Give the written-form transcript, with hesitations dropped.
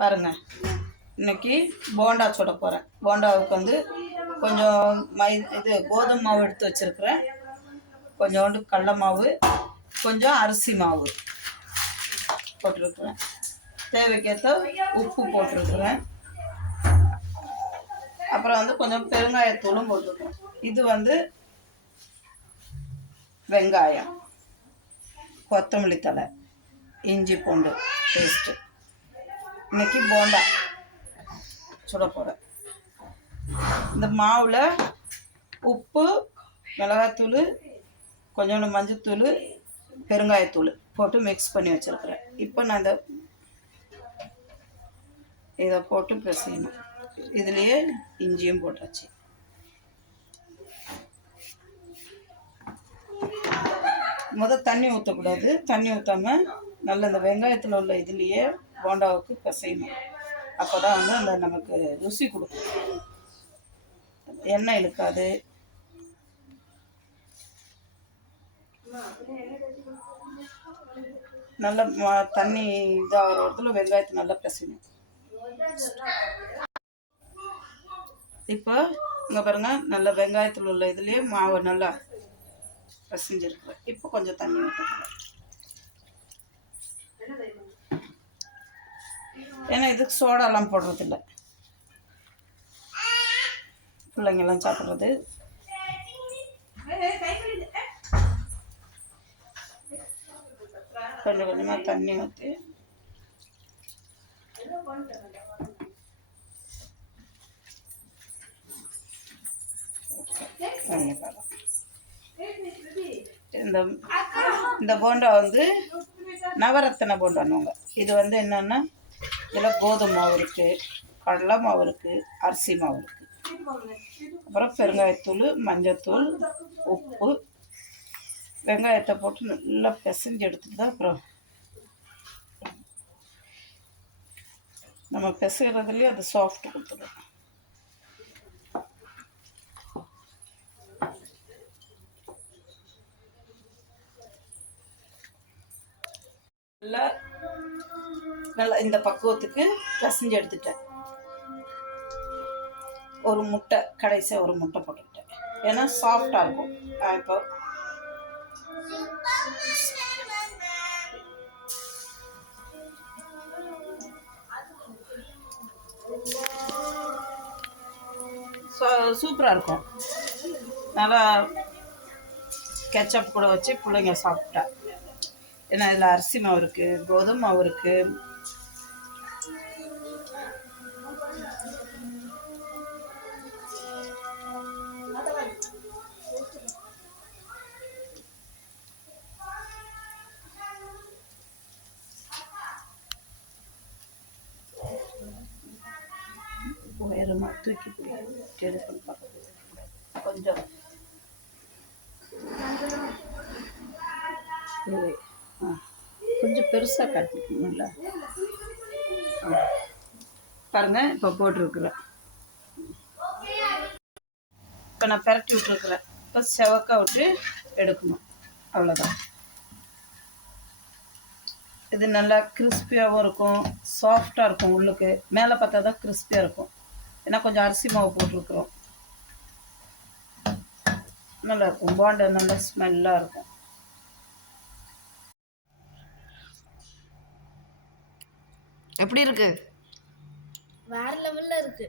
பாருங்கள், இன்றைக்கி போண்டா சுட போகிறேன். போண்டாவுக்கு வந்து கொஞ்சம் கோதுமை மாவு எடுத்து வச்சுருக்கிறேன், கொஞ்சோண்டு கடல மாவு, கொஞ்சம் அரிசி மாவு போட்டிருக்கிறேன், தேவைக்கேற்ற உப்பு போட்டிருக்கிறேன், அப்புறம் வந்து கொஞ்சம் பெருங்காயத்தூளும் போட்டிருக்கிறேன். இது வந்து வெங்காயம், கொத்தமல்லி தழை, இஞ்சி பூண்டு பேஸ்ட்டு. இன்றைக்கி போண்டா சுட போகிறேன். இந்த மாவில் உப்பு, மிளகாத்தூள், கொஞ்சோண்டு மஞ்சத்தூள், பெருங்காயத்தூள் போட்டு மிக்ஸ் பண்ணி வச்சுருக்கிறேன். இப்போ நான் இதை போட்டு பிசையணும். இதுலேயே இஞ்சியும் போட்டாச்சு. தண்ணி ஊற்றக்கூடாது. தண்ணி ஊற்றாமல் நல்ல இந்த வெங்காயத்தில் உள்ள இதுலேயே போண்டாவுக்கு பிசையணும். அப்போ தான் வந்து அந்த நமக்கு ருசி கொடுக்கும், எண்ணெய் இழுக்காது. நல்ல தண்ணி இதாகிற இடத்துல வெங்காயத்தை நல்லா பிசையணும். இப்போ இங்கே பாருங்கள், நல்ல வெங்காயத்தில் உள்ள இதுலேயே மாவு நல்லா பிசைஞ்சிருக்கிறேன். இப்போ கொஞ்சம் தண்ணி ஊற்றணும், ஏன்னா இதுக்கு சோடாலாம் போடுறதில்ல, பிள்ளைங்கெல்லாம் சாப்பிட்றது. கொஞ்சம் கொஞ்சமாக தண்ணி ஊற்றி இந்த போண்டா வந்து நவரத்தின போண்டானுவாங்க. இது வந்து என்னென்னா, இதில் கோதுமை மாவு இருக்குது, கடலை மாவு இருக்குது, அரிசி மாவு இருக்குது, அப்புறம் பெருங்காயத்தூள், மஞ்சத்தூள், உப்பு, வெங்காயத்தை போட்டு நல்லா பிசைஞ்சு எடுத்துட்டு தான் அப்புறம் நம்ம பிசைகிறதுலேயே அது சாஃப்ட் கொடுத்துடும். நல்லா இந்த பக்குவத்துக்கு பிசைஞ்சு எடுத்துட்டேன். ஒரு முட்டை, கடைசியாக ஒரு முட்டை போட்டுக்கிட்டேன், ஏன்னா சாஃப்டாக இருக்கும். இப்போ சூப்பராக இருக்கும். நல்லா கெச்சப் கூட வச்சு பிள்ளைங்க சாப்பிட்டா. ஏன்னா இதில் அரிசி மாவு இருக்குது, கோதுமை மாவு இருக்குது, உயரமாக தூக்கி டெலிஃபோன் பார்க்க கொஞ்சம் கொஞ்சம் பெருசாக காட்டிக்கணும்ல. பாருங்கள், இப்போ போட்டிருக்குறேன். இப்போ நான் பரட்டி விட்டுருக்குறேன். இப்போ செவக்க விட்டு எடுக்கணும், அவ்வளோதான். இது நல்லா கிறிஸ்பியாகவும் இருக்கும், சாஃப்டாக இருக்கும். உள்ளுக்கு மேலே பார்த்தா தான் கிறிஸ்பியாக இருக்கும், ஏன்னா கொஞ்சம் அரிசி மாவு போட்டிருக்குறோம். நல்லாயிருக்கும், போண்டா நல்லா ஸ்மெல்லாக இருக்கும். எப்படி இருக்கு? வேற லெவல்ல இருக்கு.